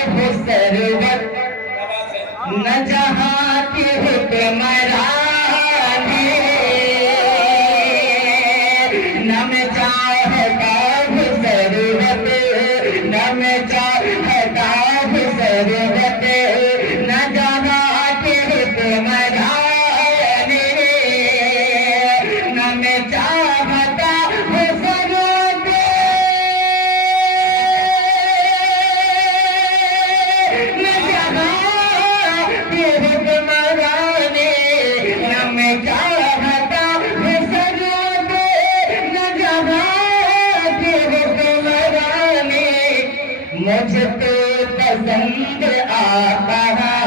सरवत न जहाँ की हुक्मरानी न मैं चाहता हूँ सरवत न मैं चाहता हूँ सरवत न जहाँ की हुक्मरानी न मैं चाहता हूँ सरवत न जहाँ की हुक्मरानी न मैं चाहता हूँ सरवत न जहाँ की हुक्मरानी मुझे तो पसंद आता है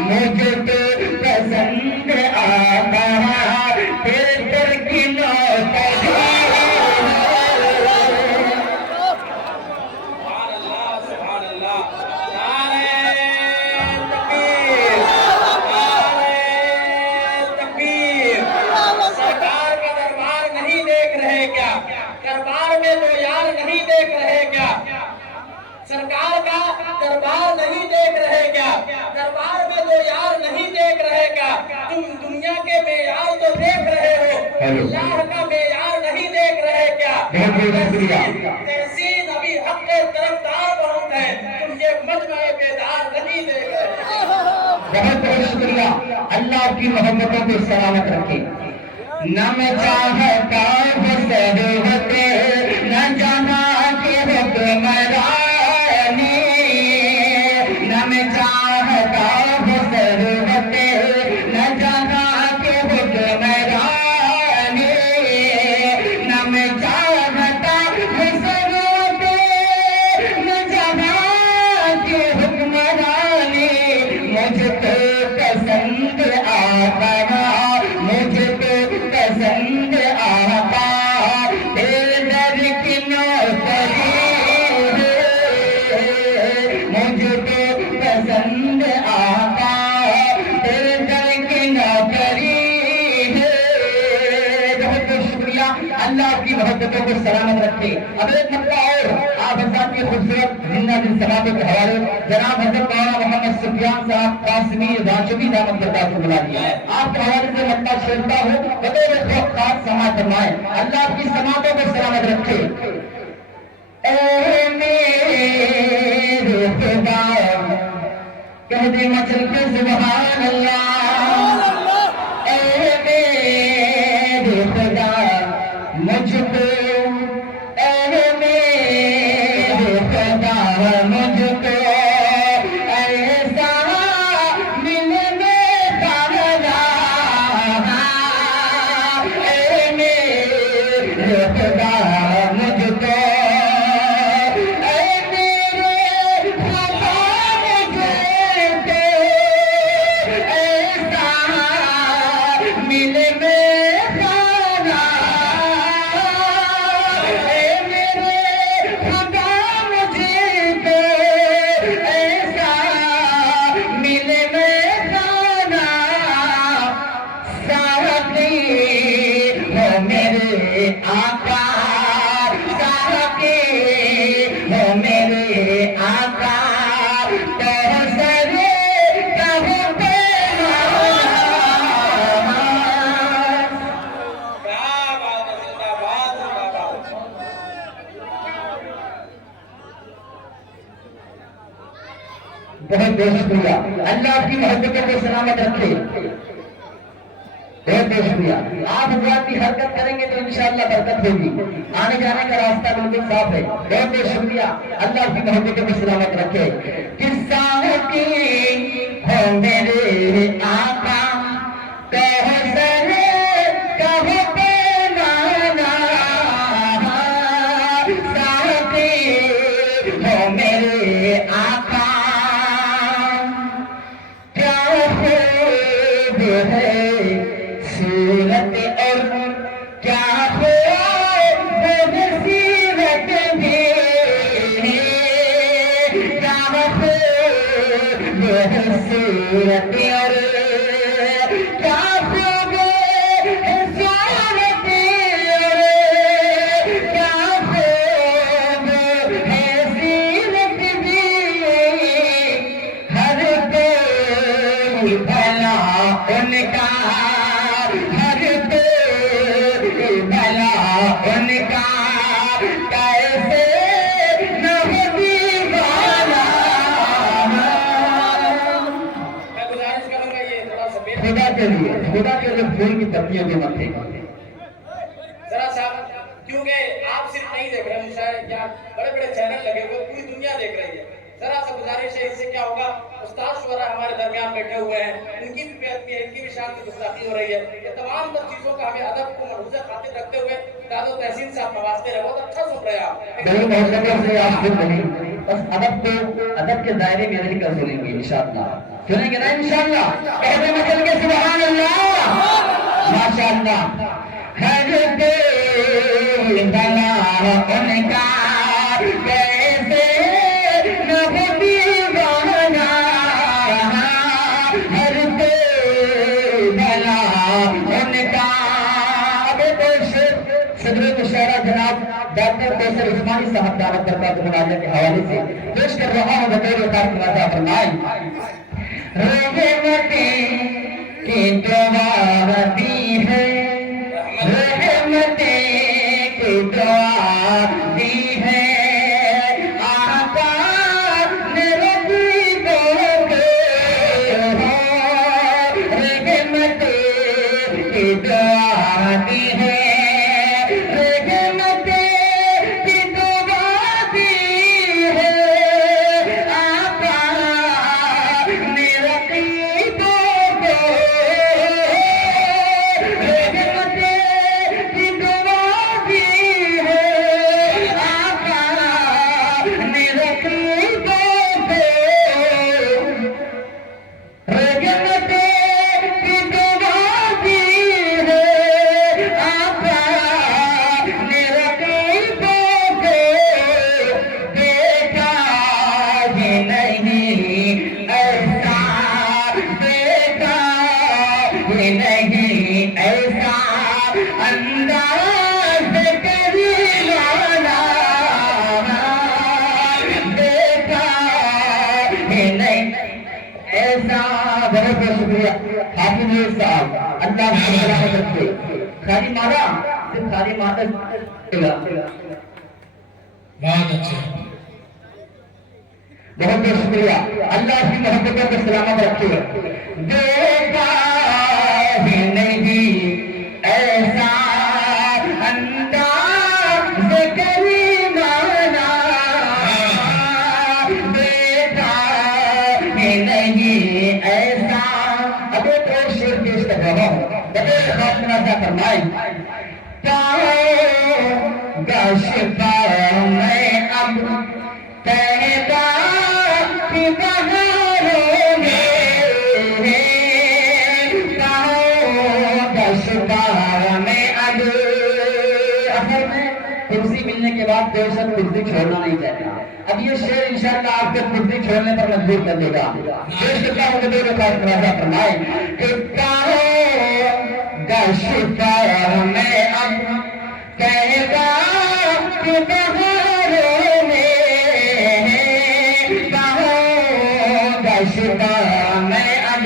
मुझे तो पसंद आता है तेरे दर की नौकरी सुभान अल्लाह नारे तकबीर सरकार का दरबार नहीं देख रहे क्या दरबार में तो यार नहीं देख रहे क्या सरकार का दरबार नहीं देख रहे क्या दरबार में तो यार नहीं देख रहे क्या तुम दुनिया के मेयार तो देख रहे हो अल्लाह का मेयार नहीं देख रहे क्या तहसीन अभी हक के तरफदार बहुत है तुम ये मजमा बेदार नहीं देख रहे बहुत बहुत शुक्रिया अल्लाह की मोहब्बतों को सलामत रखे न मैं चाहता हूँ सरवत न जाना के हुक्मरानी न मैं चाहता हूँ सरवत न जाना के हुक्मरानी न मैं चाहता हूँ सरवत न जाना के हुक्मरानी मुझे तो पसंद आता मुझे तो पसंद आता तेरे दर की नौकरी मुझे तो पसंद आता तेरे दर की नौकरी बहुत बहुत शुक्रिया अल्लाह की मोहब्बतों को सलामत रखे अब एक मरतबा और आप हजरत की खूबसूरत जिंदा दिन समातों के हवाले जनाब हजरत मौलाना मोहम्मद सुफियान साहब कासमी राशवी दामद बरकात को बुला लिया आपके हवाले से मत्ता शेरता हो बतौर खूब खास समात फरमाए अल्लाह आपकी समातों को सलामत रखे ए मेरे खुदा कह दे मचल के सुभान अल्लाह ए मेरे खुदा मुझको ए मेरे खुदा मुझको ऐसा मिलने का राह ए मेरे खुदा मुझको ए मेरे खुदा मुझको ऐसा मिलने का मेरे आका साके हो मेरे आका तो सरे कहो बहुत बहुत शुक्रिया अल्लाह आपकी मोहब्बतों को सलामत रखे बहुत बहुत शुक्रिया आप हजरात की हरकत करेंगे तो इंशाअल्लाह बरकत होगी आने जाने का रास्ता बिल्कुल साफ है बहुत बहुत शुक्रिया अल्लाह की मोहब्बतों को सलामत रखे किस्सा की हो मेरे आका कहो सरे कहो बेनाना साथी हो मेरे आका क्या खूब है सूरत और क्या हो सीरत भी क्या हो सूरत और क्या खूब सूरत क्या खूब है सीरत भी भला उनका, हर कोई भला उनका, कैसे न हो दीवाना। मैं गुजारिश करूंगा ये थोड़ा सा खुदा के लिए फूल की पत्तियों के मत्थे जरा सा, क्योंकि आप सिर्फ नहीं देख रहे मुशायरे, क्या बड़े बड़े चैनल लगे हुए, पूरी दुनिया देख रही है। जरा सा गुजारिश है, इससे क्या होगा, उस्ताद शुरा हमारे दरमियान बैठे हुए हैं, उनकी भी बेइज्जती है, इनकी भी शान की गुस्ताखी हो रही है। ये तमाम तर चीजों का हमें अदब को मलहूज़ खातिर रखते हुए दादो तहसीन साहब नवाजते रहे। बहुत अच्छा सुन रहे हैं आप। बस अदब के दायरे में रहकर सुनेंगे इंशाअल्लाह, सुनेंगे ना इंशाअल्लाह। कहते में चल के सुभान अल्लाह, माशाअल्लाह। हर कोई भला उनका, कैसे न हो दीवाना। हर कोई भला उनका। सदर मुशायरा जनाब डॉक्टर कौसर उस्मानी साहब दावत बरकत मुनाजा के हवाले से पेश कर रहा हूं। बतौर खास फरमाई, रहमतें की दुआ दी है, रहमतें की दुआ दी है, आका ने रबी बोले हो। रहमतें की दुआ दी है, नहीं ऐसा अंदाज करीमाना देखा है नहीं ऐसा। बहुत बहुत शुक्रिया हाफिज साहब, अल्लाह सलामत रखे। खाली मारा सिर्फ खाली मारा बहुत अच्छा, बहुत बहुत शुक्रिया। अल्लाह की मोहब्बतों को सलामत रखे। देखा ही नहीं ऐसा अंदाज करीमाना, देखा ही नहीं ऐसा। अब एक और शेर पेश कर रहा हूँ। बगैर खास मुनाजा फरमाई, शिफा मैं अब कहता कि बहारों में शिफा में अब असल में कुर्सी मिलने के बाद कोई सब कुर्सी छोड़ना नहीं चाहता। अब ये शेर इंशाअल्लाह आपके कुर्सी छोड़ने पर मजबूर कर देगा। शेर कितना हो गया खास मुनाजा फरमाए कि शिफा मैं अब कहता कि बहारों में शिफा मैं अब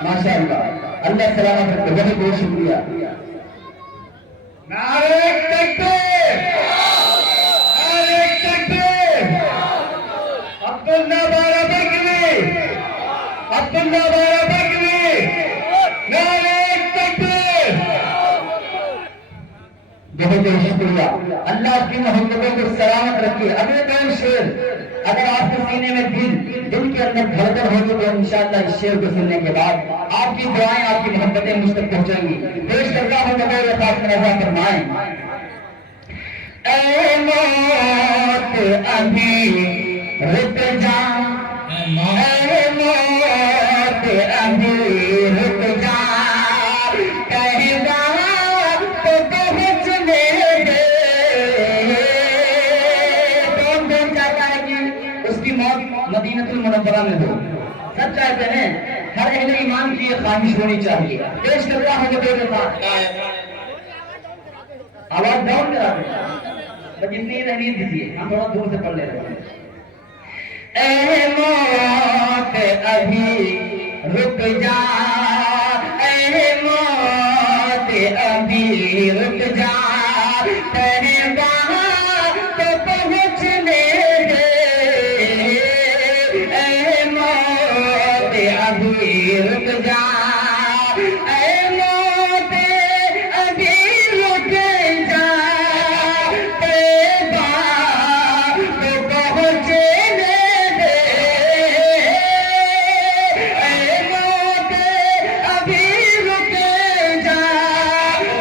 माशाअल्लाह, अल्लाह सलामत रखे। बहुत बहुत शुक्रिया। नारे तकबीर, नारे तकबीर। अब्दुल्ला बारा बकरी, अब्दुल्ला बारा बकरी, नारे तकबीर। बहुत बहुत शुक्रिया। अल्लाह आपकी मोहब्बतों को सलामत रखे। अगले दो शेर अगर आपके सीने में दिल के अंदर धड़कन होगी तो इंशाअल्लाह इस शेर को सुनने के बाद आपकी दुआएं आपकी मोहब्बतें मुझ तक पहुंचेंगी। पेश करता हूं बगैर खास नज़र फरमाएं। ऐ मौत अभी रुक जा, ऐ मौत अभी रुक जा, कहना तो पहुंचने दे। कौन कौन चाहता है कि उसकी मौत मदीनतुल मुनव्वरा में हो? सब चाहते हैं। हर अहले ईमान की ये ख्वाहिश होनी चाहिए। पेश करता हूं मेरे साथ आवाज डाउन करा दें, जितनी रहनी दीजिए, हम थोड़ा दूर से पढ़ ले रहे हैं। ऐ मौत अभी रुक जा, ऐ मौत अभी रुक जा, तेरे वहां तो पहुंचने दे। ऐ मौत अभी रुक जा, ऐ मौत अभी रुक जा, तेरे वहां तो पहुंचने दे। ऐ मौत अभी रुक जा,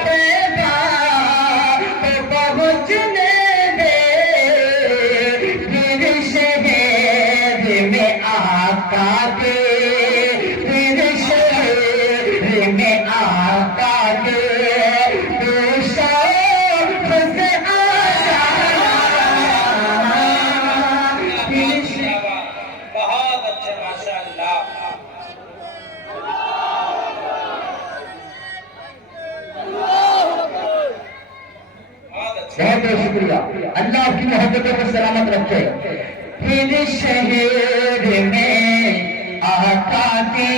तेरे वहां तो पहुंचने दे। फिर शहर में आका के, फिर शहर में आका के, तू शौक से आजा। फिर बहुत अच्छे, माशाअल्लाह। बहुत अच्छे। बहुत बहुत शुक्रिया। अल्लाह आपकी मोहब्बतों को सलामत रखे। फिर शहर में आका के,